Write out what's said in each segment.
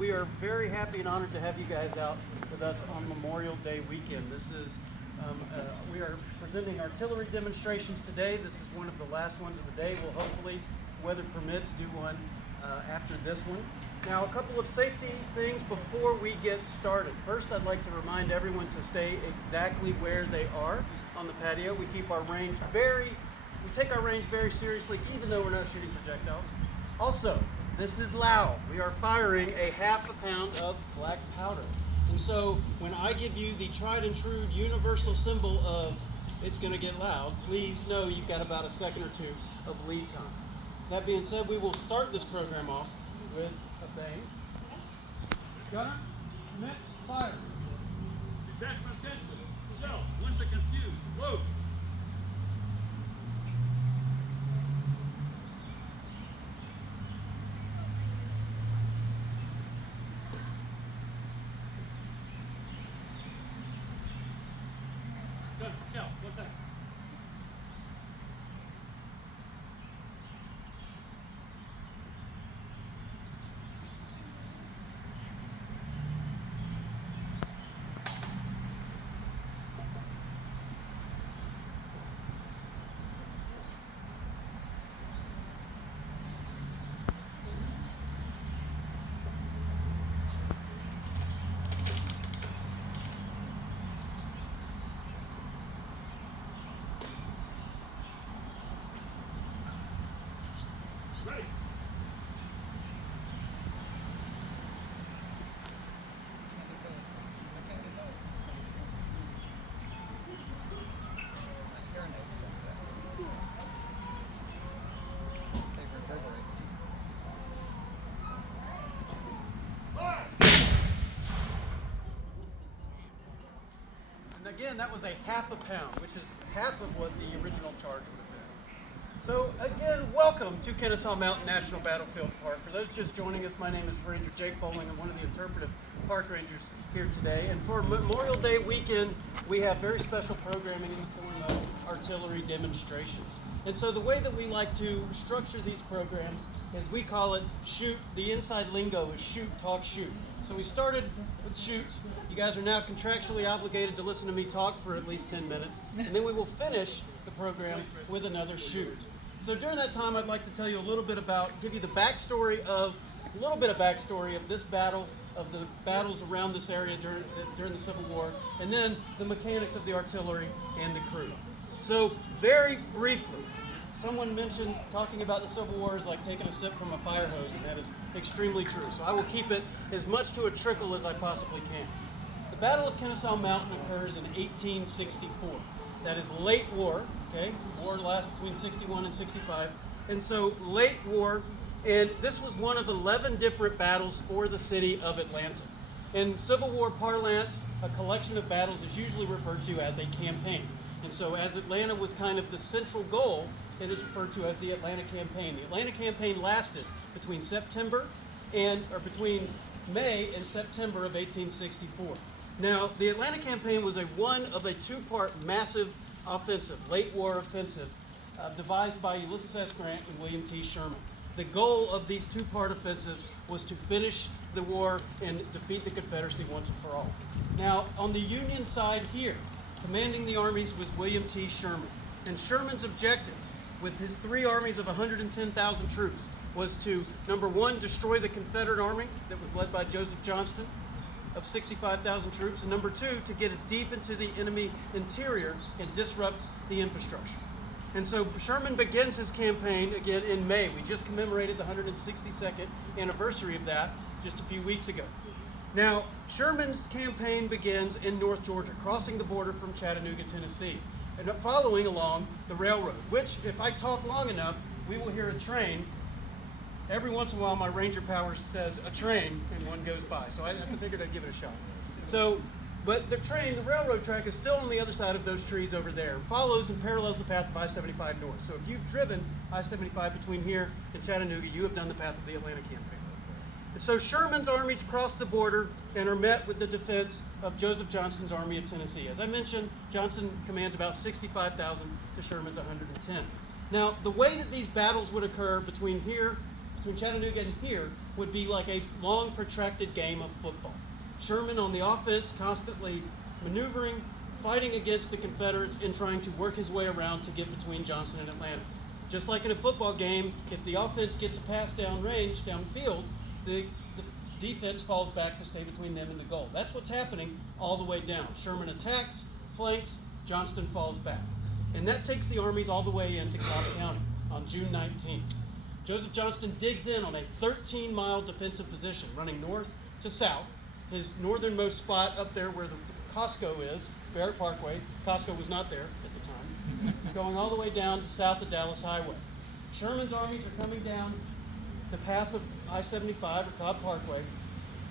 we are very happy and honored to have you guys out with us on Memorial Day weekend. We are presenting artillery demonstrations today. This is one of the last ones of the day. We'll hopefully, weather permits, do one after this one. Now, a couple of safety things before we get started. First, I'd like to remind everyone to stay exactly where they are on the patio. We take our range very seriously, even though we're not shooting projectiles. Also, this is loud. We are firing a half a pound of black powder. And so when I give you the tried and true universal symbol of it's going to get loud, please know you've got about a second or two of lead time. That being said, we will start this program off with a bang. Gunner, commit, fire. Detachment attention. Shell, winds are confused. Load. Gun, shell, 1 second. Ready. And again, that was a half a pound, which is half of what the original charge would have been. So again, welcome to Kennesaw Mountain National Battlefield Park. For those just joining us, my name is Ranger Jake Bowling. I'm one of the interpretive park rangers here today. And for Memorial Day weekend, we have very special programming in the form of artillery demonstrations. And so the way that we like to structure these programs is we call it shoot. The inside lingo is shoot, talk, shoot. So we started with shoots. You guys are now contractually obligated to listen to me talk for at least 10 minutes. And then we will finish the program with another shoot. So during that time, I'd like to tell you a little bit about, give you the backstory of, a little bit of backstory of this battle, of the battles around this area during the Civil War, and then the mechanics of the artillery and the crew. So very briefly, someone mentioned talking about the Civil War is like taking a sip from a fire hose, and that is extremely true. So I will keep it as much to a trickle as I possibly can. The Battle of Kennesaw Mountain occurs in 1864. That is late war, okay? War lasts between 61 and 65. And so late war, and this was one of 11 different battles for the city of Atlanta. In Civil War parlance, a collection of battles is usually referred to as a campaign. And so as Atlanta was kind of the central goal, it is referred to as the Atlanta Campaign. The Atlanta Campaign lasted between between May and September of 1864. Now, the Atlanta Campaign was one of a two-part massive offensive, late war offensive, devised by Ulysses S. Grant and William T. Sherman. The goal of these two-part offensives was to finish the war and defeat the Confederacy once and for all. Now, on the Union side here, commanding the armies was William T. Sherman. And Sherman's objective, with his three armies of 110,000 troops, was to, number one, destroy the Confederate army that was led by Joseph Johnston of 65,000 troops, and number two, to get as deep into the enemy interior and disrupt the infrastructure. And so Sherman begins his campaign again in May. We just commemorated the 162nd anniversary of that just a few weeks ago. Now, Sherman's campaign begins in North Georgia, crossing the border from Chattanooga, Tennessee, and following along the railroad, which, if I talk long enough, we will hear a train. Every once in a while, my Ranger Power says a train, and one goes by. So I figured I'd give it a shot. So, but the railroad track is still on the other side of those trees over there. It follows and parallels the path of I-75 north. So if you've driven I-75 between here and Chattanooga, you have done the path of the Atlanta Campaign. And so Sherman's armies cross the border and are met with the defense of Joseph Johnston's Army of Tennessee. As I mentioned, Johnston commands about 65,000 to Sherman's 110. Now, the way that these battles would occur between here between Chattanooga and here would be like a long, protracted game of football. Sherman on the offense constantly maneuvering, fighting against the Confederates and trying to work his way around to get between Johnston and Atlanta. Just like in a football game, if the offense gets a pass down range, downfield, the defense falls back to stay between them and the goal. That's what's happening all the way down. Sherman attacks, flanks, Johnston falls back. And that takes the armies all the way into Cobb County on June 19th. Joseph Johnston digs in on a 13-mile defensive position, running north to south. His northernmost spot up there where the Costco is, Barrett Parkway. Costco was not there at the time. Going all the way down to south of Dallas Highway. Sherman's armies are coming down the path of I-75 or Cobb Parkway.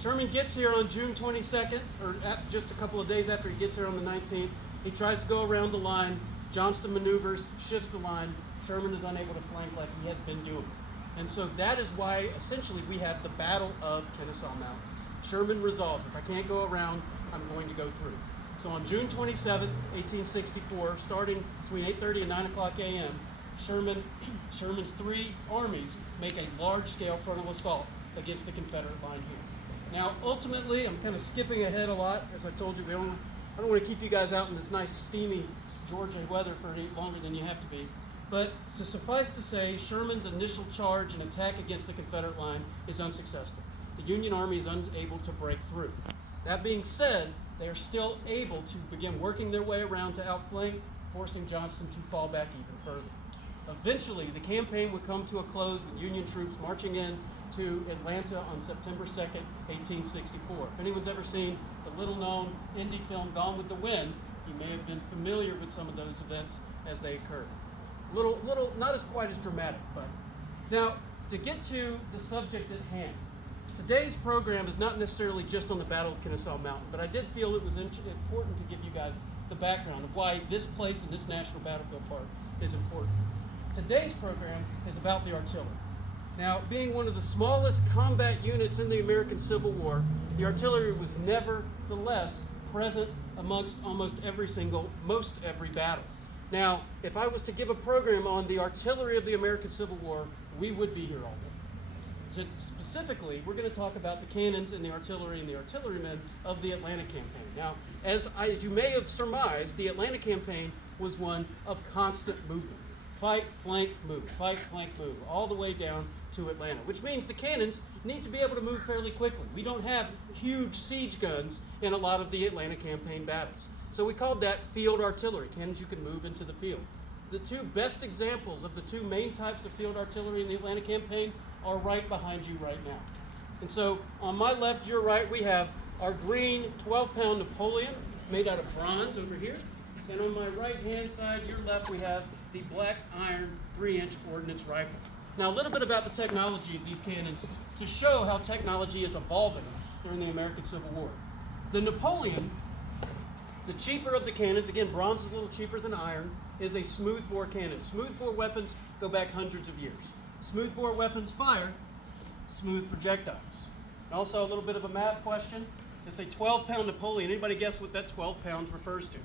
Sherman gets here on June 22nd, or just a couple of days after he gets here on the 19th. He tries to go around the line. Johnston maneuvers, shifts the line. Sherman is unable to flank like he has been doing. And so that is why, essentially, we have the Battle of Kennesaw Mountain. Sherman resolves, if I can't go around, I'm going to go through. So on June 27th, 1864, starting between 8:30 and 9 o'clock a.m., Sherman's three armies make a large-scale frontal assault against the Confederate line here. Now, ultimately, I'm kind of skipping ahead a lot. As I told you, I don't want to keep you guys out in this nice, steamy Georgia weather for any longer than you have to be. But to suffice to say, Sherman's initial charge and attack against the Confederate line is unsuccessful. The Union Army is unable to break through. That being said, they are still able to begin working their way around to outflank, forcing Johnston to fall back even further. Eventually, the campaign would come to a close with Union troops marching in to Atlanta on September 2nd, 1864. If anyone's ever seen the little-known indie film Gone with the Wind, you may have been familiar with some of those events as they occurred. Little, not as quite as dramatic, but. Now, to get to the subject at hand, today's program is not necessarily just on the Battle of Kennesaw Mountain, but I did feel it was important to give you guys the background of why this place in this National Battlefield Park is important. Today's program is about the artillery. Now, being one of the smallest combat units in the American Civil War, the artillery was nevertheless present amongst almost most every battle. Now, if I was to give a program on the artillery of the American Civil War, we would be here all day. Specifically, we're going to talk about the cannons and the artillery and the artillerymen of the Atlanta campaign. Now, as you may have surmised, the Atlanta campaign was one of constant movement. Fight, flank, move, all the way down to Atlanta, which means the cannons need to be able to move fairly quickly. We don't have huge siege guns in a lot of the Atlanta campaign battles. So we called that field artillery, cannons you can move into the field. The two best examples of the two main types of field artillery in the Atlanta campaign are right behind you right now. And so on my left, your right, we have our green 12-pound Napoleon made out of bronze over here. And on my right-hand side, your left, we have the black iron 3-inch ordnance rifle. Now, a little bit about the technology of these cannons to show how technology is evolving during the American Civil War. The Napoleon, the cheaper of the cannons, again, bronze is a little cheaper than iron, is a smoothbore cannon. Smoothbore weapons go back hundreds of years. Smoothbore weapons fire smooth projectiles. And also a little bit of a math question. It's a 12-pound Napoleon. Anybody guess what that 12 pounds refers to?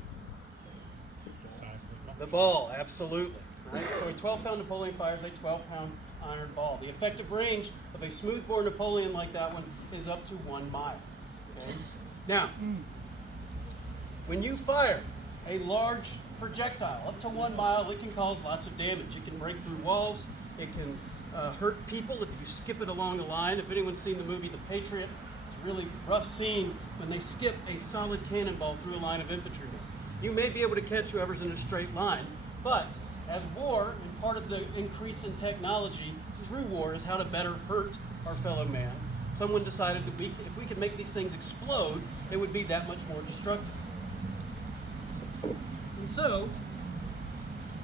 The size of the ball. The ball, absolutely. Right? So a 12-pound Napoleon fires a 12-pound iron ball. The effective range of a smoothbore Napoleon like that one is up to 1 mile. Okay? Now, when you fire a large projectile up to 1 mile, it can cause lots of damage. It can break through walls. It can hurt people if you skip it along a line. If anyone's seen the movie The Patriot, it's a really rough scene when they skip a solid cannonball through a line of infantrymen. You may be able to catch whoever's in a straight line, but as war, and part of the increase in technology through war is how to better hurt our fellow man, someone decided that if we could make these things explode, it would be that much more destructive. And so,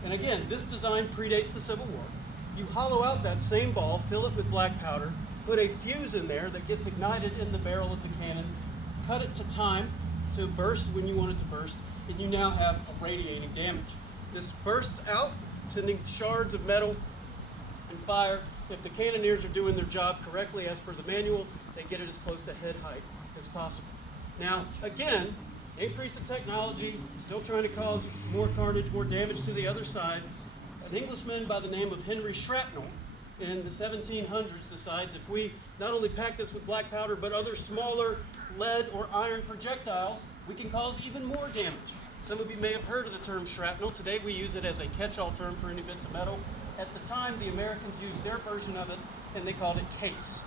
and again, this design predates the Civil War. You hollow out that same ball, fill it with black powder, put a fuse in there that gets ignited in the barrel of the cannon, cut it to time to burst when you want it to burst, and you now have a radiating damage. This bursts out, sending shards of metal and fire. If the cannoneers are doing their job correctly as per the manual, they get it as close to head height as possible. Now, again, increase in technology, still trying to cause more carnage, more damage to the other side. An Englishman by the name of Henry Shrapnel in the 1700s decides if we not only pack this with black powder but other smaller lead or iron projectiles, we can cause even more damage. Some of you may have heard of the term shrapnel. Today we use it as a catch-all term for any bits of metal. At the time, the Americans used their version of it, and they called it case.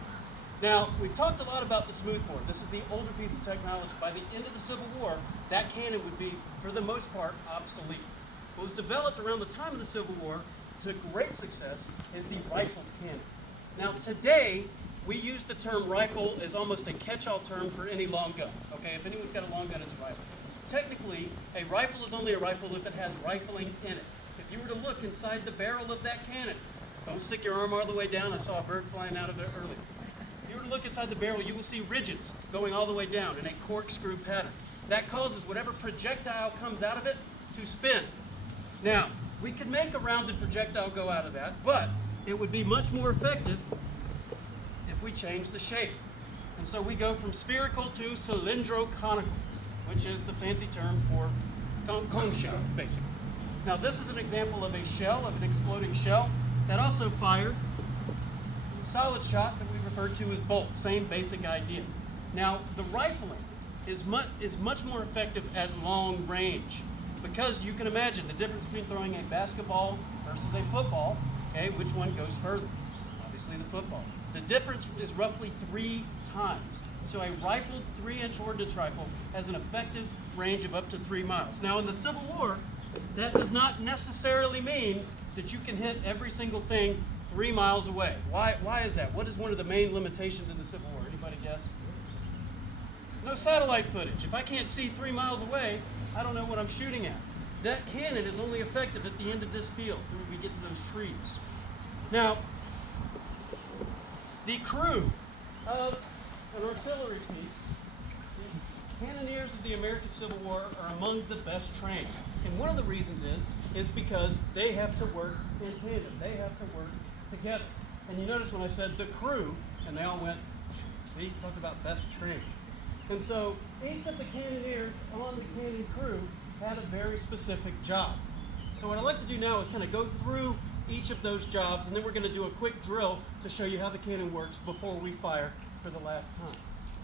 Now, we've talked a lot about the smoothbore. This is the older piece of technology. By the end of the Civil War, that cannon would be, for the most part, obsolete. What was developed around the time of the Civil War to great success is the rifled cannon. Now, today, we use the term rifle as almost a catch-all term for any long gun. Okay, if anyone's got a long gun, it's a rifle. Technically, a rifle is only a rifle if it has rifling in it. If you were to look inside the barrel of that cannon, don't stick your arm all the way down. I saw a bird flying out of it earlier. If you were to look inside the barrel, you will see ridges going all the way down in a corkscrew pattern. That causes whatever projectile comes out of it to spin. Now, we could make a rounded projectile go out of that, but it would be much more effective if we change the shape. And so we go from spherical to cylindro-conical, which is the fancy term for cone shell, basically. Now, this is an example of a shell, of an exploding shell, that also fired solid shot that we refer to as bolts. Same basic idea. Now, the rifling is much more effective at long range because you can imagine the difference between throwing a basketball versus a football. Okay, which one goes further? Obviously, the football. The difference is roughly 3 times. So a rifled 3-inch ordnance rifle has an effective range of up to 3 miles. Now, in the Civil War, that does not necessarily mean that you can hit every single thing 3 miles away. Why is that? What is one of the main limitations in the Civil War? Anybody guess? No satellite footage. If I can't see 3 miles away, I don't know what I'm shooting at. That cannon is only effective at the end of this field, through we get to those trees. Now, the crew of an artillery piece, the cannoneers of the American Civil War are among the best trained. And one of the reasons is because they have to work in tandem. They have to work together. And you notice when I said the crew, and they all went, see, talk about best trained. And so each of the cannoneers on the cannon crew had a very specific job. So what I'd like to do now is kind of go through each of those jobs, and then we're going to do a quick drill to show you how the cannon works before we fire for the last time.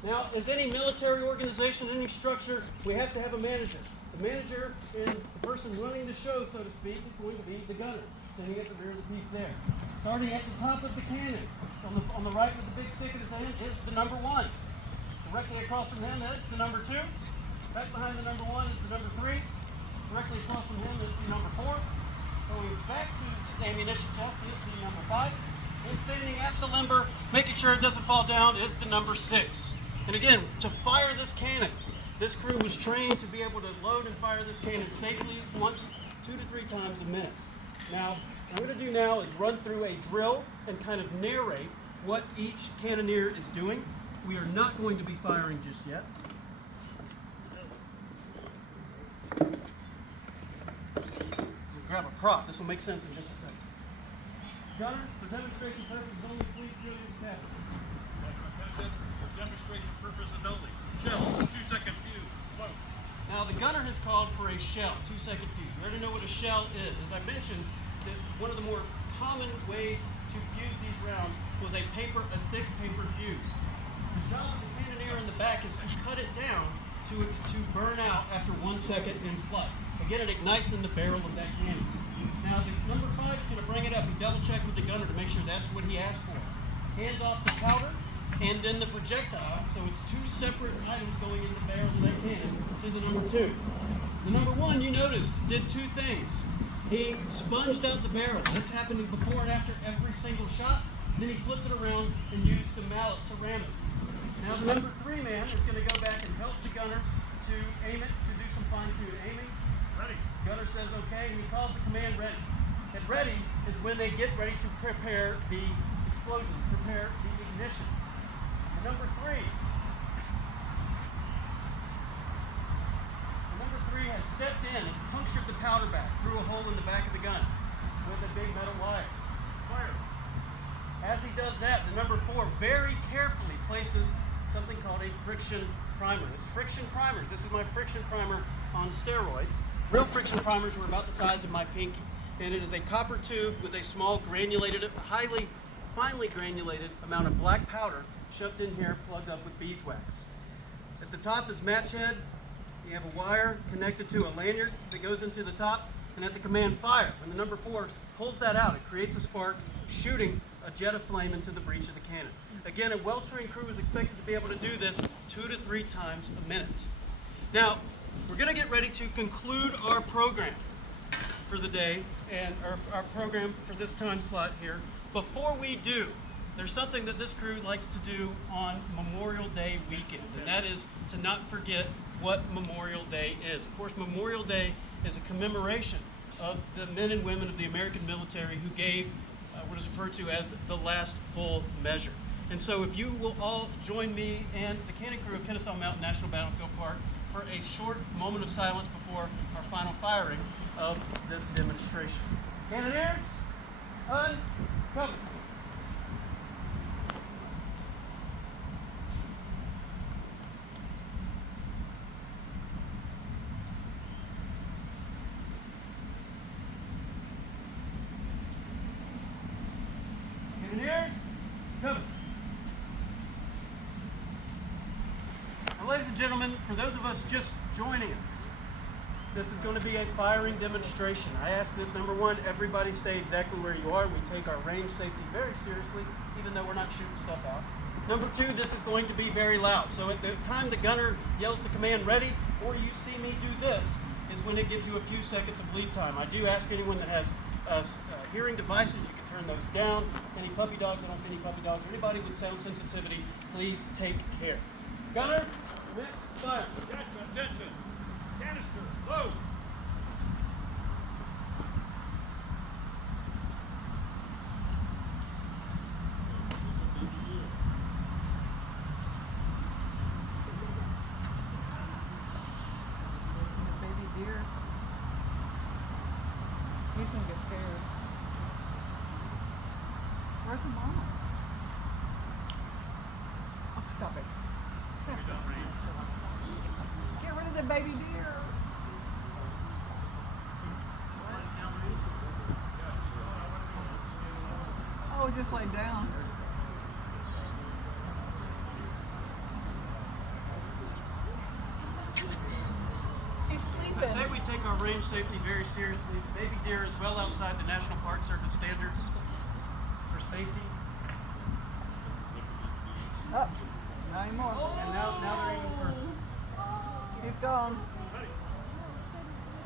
Now, as any military organization, any structure, we have to have a manager. The manager and the person running the show, so to speak, is going to be the gunner, standing at the rear of the piece there. Starting at the top of the cannon, on the right with the big stick in his hand, is the number 1. Directly across from him is the number 2. Back behind the number 1 is the number 3. Directly across from him is the number 4. Going back to the ammunition chest is the number 5. And standing at the limber, making sure it doesn't fall down, is the number 6. And again, to fire this cannon, this crew was trained to be able to load and fire this cannon safely once, 2 to 3 times a minute. Now, what I'm going to do now is run through a drill and kind of narrate what each cannoneer is doing. We are not going to be firing just yet. We'll grab a prop. This will make sense in just a second. Gunner, for demonstration purposes only, please drill your tapping. For demonstration purposes only. Shell, 2-second fuse. Load. Now, the gunner has called for a shell, 2-second fuse. We already know what a shell is. As I mentioned, one of the more common ways to fuse these rounds was a thick paper fuse. The job of the cannoneer in the back is to cut it down to burn out after 1 second in flight. Again, it ignites in the barrel of that cannon. Now, the number 5 is going to bring it up. He double-checked with the gunner to make sure that's what he asked for. Hands off the powder, and then the projectile. So it's 2 separate items going in the barrel of that cannon to the number 2. The number 1, you noticed, did 2 things. He sponged out the barrel. That's happening before and after every single shot. Then he flipped it around and used the mallet to ram it. Now the number 3 man is going to go back and help the gunner to aim it, to do some fine-tuned aiming. Ready. Gunner says okay, and he calls the command ready. And ready is when they get ready to prepare the explosion, prepare the ignition. The number 3 had stepped in and punctured the powder bag through a hole in the back of the gun with a big metal wire. Fire. As he does that, the number 4 very carefully places something called a friction primer. This friction primers, this is my friction primer on steroids. Real friction primers were about the size of my pinky. And it is a copper tube with a small granulated, highly finely granulated amount of black powder shoved in here, plugged up with beeswax. At the top is match head. You have a wire connected to a lanyard that goes into the top, and at the command fire, when the number 4 pulls that out, it creates a spark, shooting a jet of flame into the breech of the cannon. Again, a well-trained crew is expected to be able to do this 2 to 3 times a minute. Now, we're going to get ready to conclude our program for the day and our program for this time slot here. Before we do, there's something that this crew likes to do on Memorial Day weekend, and that is to not forget what Memorial Day is. Of course, Memorial Day is a commemoration of the men and women of the American military who gave what is referred to as the last full measure. And so if you will all join me and the cannon crew of Kennesaw Mountain National Battlefield Park for a short moment of silence before our final firing of this demonstration. Cannoneers, uncover. Cannoneers, cover. Now, ladies and gentlemen, for those of us just joining us, this is going to be a firing demonstration. I ask that, number 1, everybody stay exactly where you are. We take our range safety very seriously, even though we're not shooting stuff out. Number 2, this is going to be very loud. So at the time the gunner yells the command ready, or you see me do this, is when it gives you a few seconds of lead time. I do ask anyone that has hearing devices, you can turn those down. Any puppy dogs, I don't see any puppy dogs, or anybody with sound sensitivity, please take care. Gunner, mix, fire. Attention. Canister, load. Baby deer. He's gonna get scared. Where's the mama? Oh, stop it. Get rid of the baby deer. Oh, just lay down. He's sleeping. I say we take our range safety very seriously. The baby deer is well outside the National Park Service standards for safety. Oh, not anymore. And now they're even further. He's gone.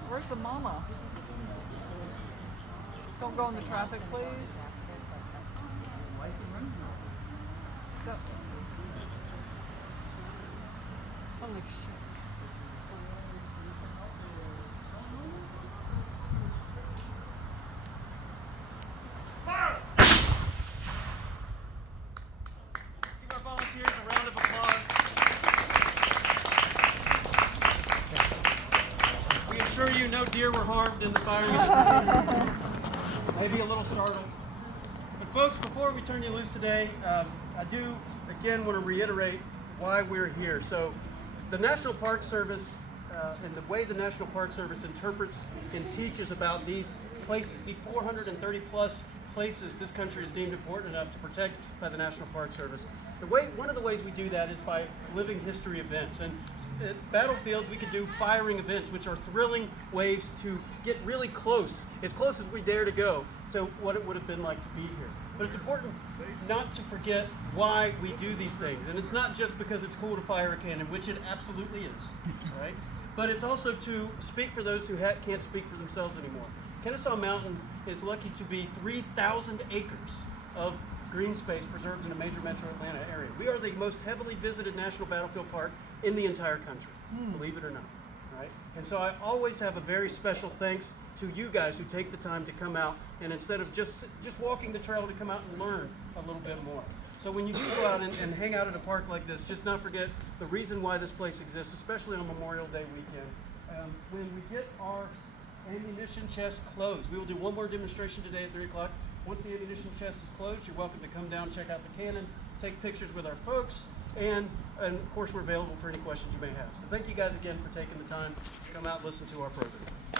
Where's the mama? Don't go in the traffic, please. Go. Holy shit. Give our volunteers a round of applause. We assure you no deer were harmed in the firing of this. Maybe a little startled. But folks, before we turn you loose today, I do again want to reiterate why we're here. So the National Park Service and the way the National Park Service interprets and teaches about these places, the 430 plus places this country is deemed important enough to protect by the National Park Service. One of the ways we do that is by living history events. And at battlefields, we could do firing events, which are thrilling ways to get really close as we dare to go, to what it would have been like to be here. But it's important not to forget why we do these things. And it's not just because it's cool to fire a cannon, which it absolutely is, right? But it's also to speak for those who can't speak for themselves anymore. Kennesaw Mountain is lucky to be 3,000 acres of green space preserved in a major metro Atlanta area. We are the most heavily visited national battlefield park in the entire country, believe it or not, right? And so I always have a very special thanks to you guys who take the time to come out and instead of just walking the trail, to come out and learn a little bit more. So when you do go out and hang out at a park like this, just not forget the reason why this place exists, especially on Memorial Day weekend. When we get our ammunition chest closed, we will do one more demonstration today at 3 o'clock. Once the ammunition chest is closed, you're welcome to come down, check out the cannon, take pictures with our folks, and of course we're available for any questions you may have. So thank you guys again for taking the time to come out and listen to our program.